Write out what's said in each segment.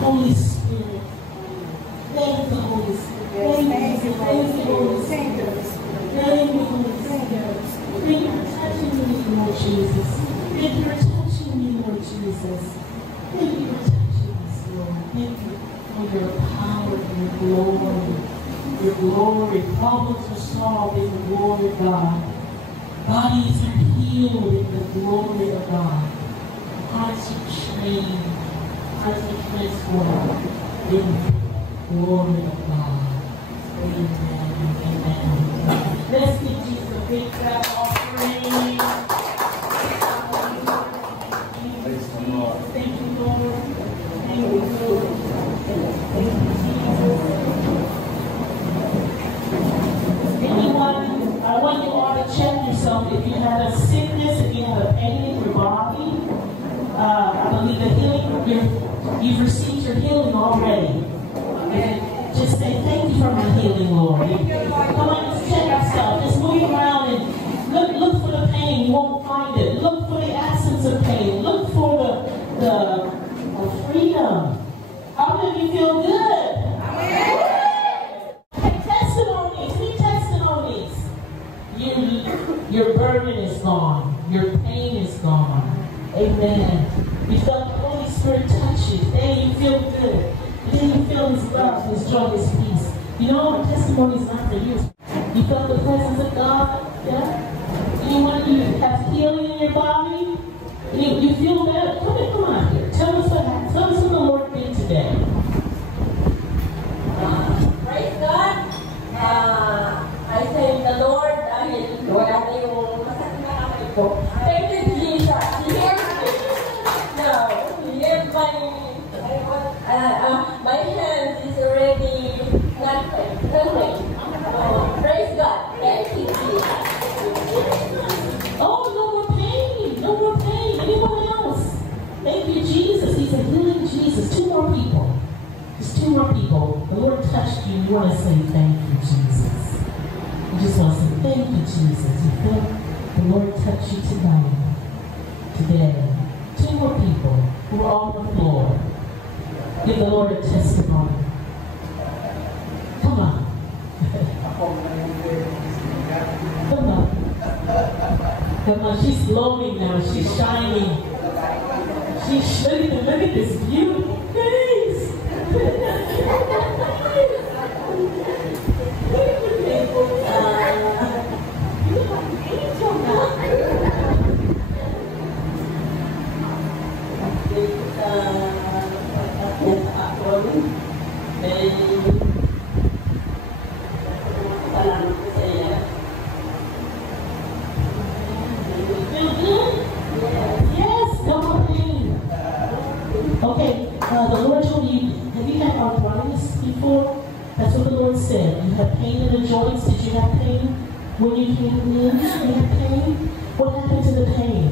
Holy Spirit. Thank you, Holy Spirit. Thank you, Holy Spirit. Thank you, Holy Spirit. Thank you for touching me, Lord Jesus. Thank you for touching me, Lord Jesus. Thank you for touching us, Lord. Thank you for your power and your glory. Your glory. Problems are solved in the glory of God. Bodies are healed in the glory of God. Hearts are changed. Hearts are transformed in the glory of God. Amen. Amen. Let's give Jesus a big clap offering. Praise the Lord. Thank you, Lord. Thank you, Lord. Thank you, Jesus. Anyone, I want you all to check yourself. If you had a sickness, if you had a pain in your body, I believe the healing, you've received your healing already. And just say, thank you for my healing, Lord. Come on, let's check ourselves. Just move around and look for the pain. You won't find it. Look for the absence of pain. Look for the freedom. How many of you feel good? Hey, testimonies. Any testimonies? Your burden is gone. Your pain is gone. Amen. You felt the Holy Spirit touch you. Then you feel good. Then you feel His love, His joy, His peace. You know, testimony is not for you. You felt the presence of God. Yeah? Anyone you have healing in your body? You feel better? Come on here. Tell us what happened. Tell us what the Lord did today. Praise God. I thank the Lord dahil wala na yung masakit na kamay ko. Thank you, Jesus. He hears me. No, He hears my hands is already not pain. Praise God. Thank you, Jesus. Oh, no more pain. No more pain. Anyone else? Thank you, Jesus. He's a healing Jesus. Two more people. Just two two more people. The Lord touched you. You want to say thank you, Jesus. You just want to say thank you, Jesus. You feel the Lord touch you tonight, today. Two more people who are on the floor. Give the Lord a testimony. Come on. Come on. Come on. She's glowing now. She's shining. Look at this beautiful face. Yes, come on in. Okay, the Lord told you, have you had arthritis before? That's what the Lord said. You have pain in the joints. Did you have pain when you came in? You had pain? What happened to the pain?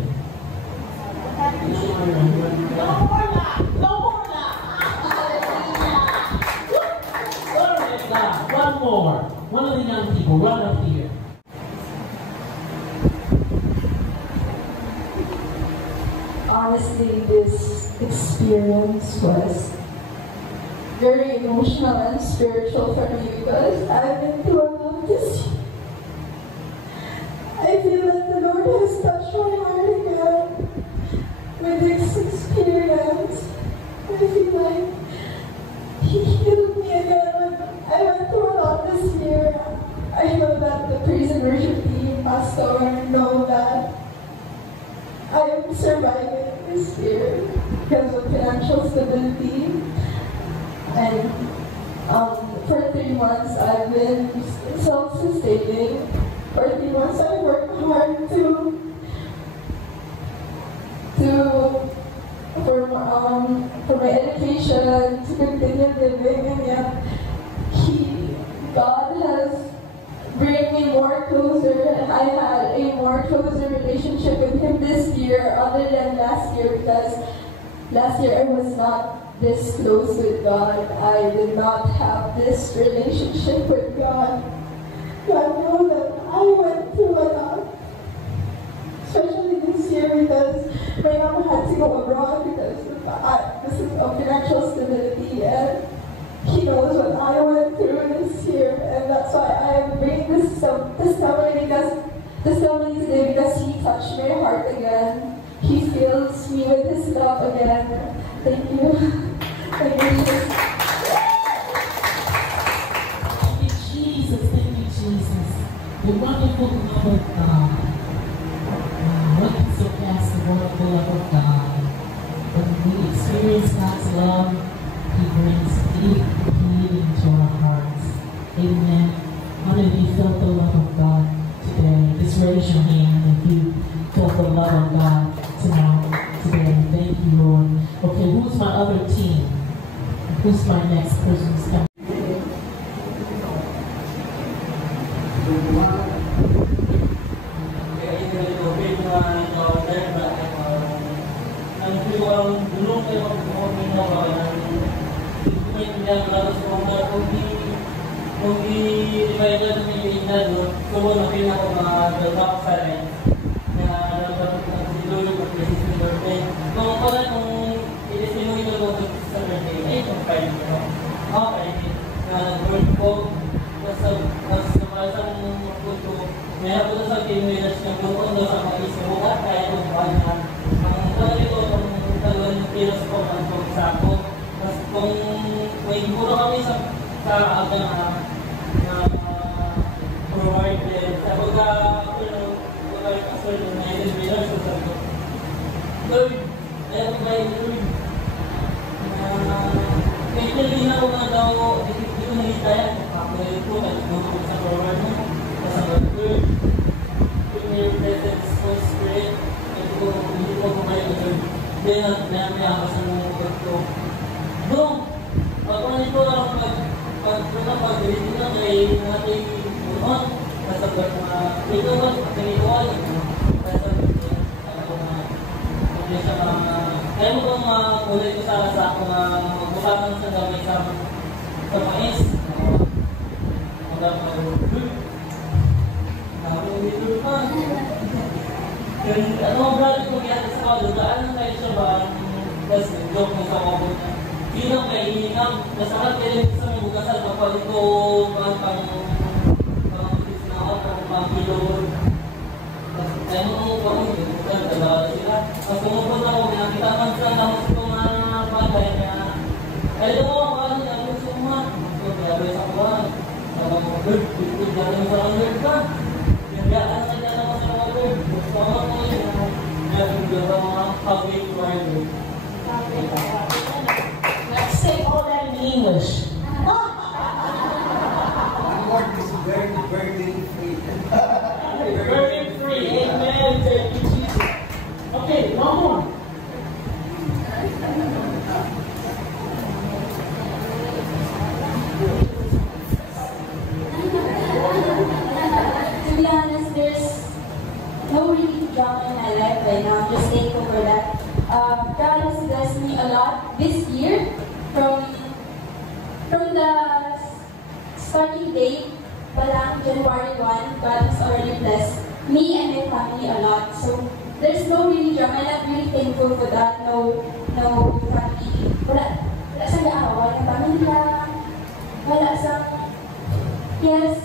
No more now. No more now. Glory to God. One more. One of the young people, run up here. Honestly, this experience was very emotional and spiritual for me because I've been through a lot this year. I feel that the Lord has touched my heart again with this experience. I feel like He healed me again when I went through a lot this year. I know that the praise and worship team, Pastor, know that I am surviving this year because of financial stability. And for 3 months, I've been self-sustaining. For 3 months, I worked hard for my education, to continue living, and yet God has bring me more closer, and I had a more closer relationship with Him this year other than last year, because last year I was not this close with God. I did not have this relationship with God. God knows that I went through a lot, especially this year because my mom had to go abroad because this is of financial stability, and He knows what I went through this year, and that's why I am bringing this testimony today, because He touched my heart again. He fills me with His love again. Thank you. Thank you, Jesus. Thank you, Jesus. Thank you, Jesus. The wonderful love of God. What can surpass the wonderful love of God? When we experience God's love, He brings deep healing to our hearts. Amen. How many of you felt the love of God today? Just raise your hand if you felt the love of God today. Thank you, Lord. Okay, who's my other team? Who's my next person who's coming? Kung i-divide natin yung inad, kung nakin ako mga sa rin, na dapat na sinuloy pag-resis ng birthday. Kung pala kung i-sinuloy na ako sa birthday, ay kung kayo nyo. Okay, na nag-birth ko, tapos napalasang punto, mayroon ko na sa kinuwilas ng bukon doon sa mga isimukat, kaya kung paano na. Ang pala nito, kung talagang kilos ko, ang pag-sako. Tapos kung may puro kami sa kaaga na provide din. Kapag kasal na yun, may lang sa sabi. Lord, ayaw ko ba yung Lord? Kahit nalina ko nga daw, di ko nangitayan. Kapakulit ko, kahit ko sa provide mo. Kasama ko, Lord. In your presence, Holy Spirit, hindi ko kumayo, Lord. Then, may akas ng mga ko. Dong! Pag nito lang, pag-reading na kay natin buwan, nasagot na ito ba, pag-iniwan, nasagot na kaya mo bang kulay ko sa ako na magbukaman sa gamay sa sa mais, magkakaroon. Dito pa. Yung brother ko kaya sa kawalo, daan na kayo siya ba tapos joke mo sa kawalo niya. Sino kayo hiningam, nasakat kayo sa mga bukasan, mapalit ko pang kilo. Kaya mo po kami, talaga sila. Pag pumupunta ko, pinakita man sila lang sa mga bagay na alam mo, paano niya ako sa mga kaya ba sa kuwan. Sabi mo, good, dati mo sa alert ka. Kayaan na dyan naman sa mga good. Gusto mo mo yun. Kaya kung ganda mga public driver. Let's say all that in English. Lord is very, very free. Very free. Amen. Thank you, Jesus. Okay, one more. To be honest, there's no really drama in my life right now. I'm just thankful for that. God has blessed me a lot this year. From the starting date, palang January 1, God has already blessed me and my family a lot. So there's no really drama, and I'm really thankful for that. No family. Wala sa gaawa ng pamilya. Wala sa, yes,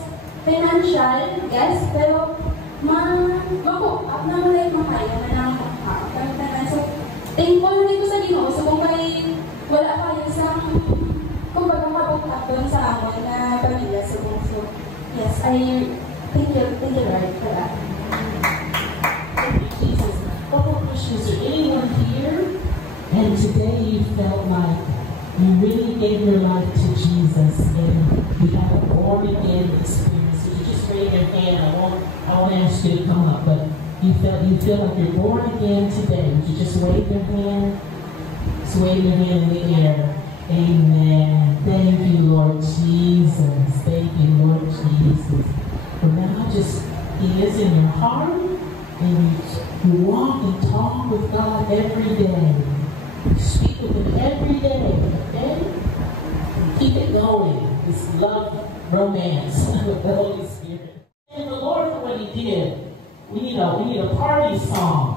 financial, yes, pero mako, up na mo like makayo na ng so, thankful rin ko sa Ginoo. So kung may wala kayo sa kumbaga habang sa amon na pamilya. So yes, I thank you Lord for that. Thank you, Jesus. What more questions? Is there anyone here? And today you felt like you really gave your life to Jesus and you have a born again experience. Would you just raise your hand? I won't ask you to come up, but you feel like you're born again today. Would you just wave your hand? Just wave your hand in the air. Amen. Thank you, Lord Jesus. Thank you, Lord Jesus. And now just, He is in your heart, and you walk and talk with God every day. You speak with Him every day, okay? And keep it going, this love romance with the Holy Spirit. And the Lord, for what He did, we need a party song.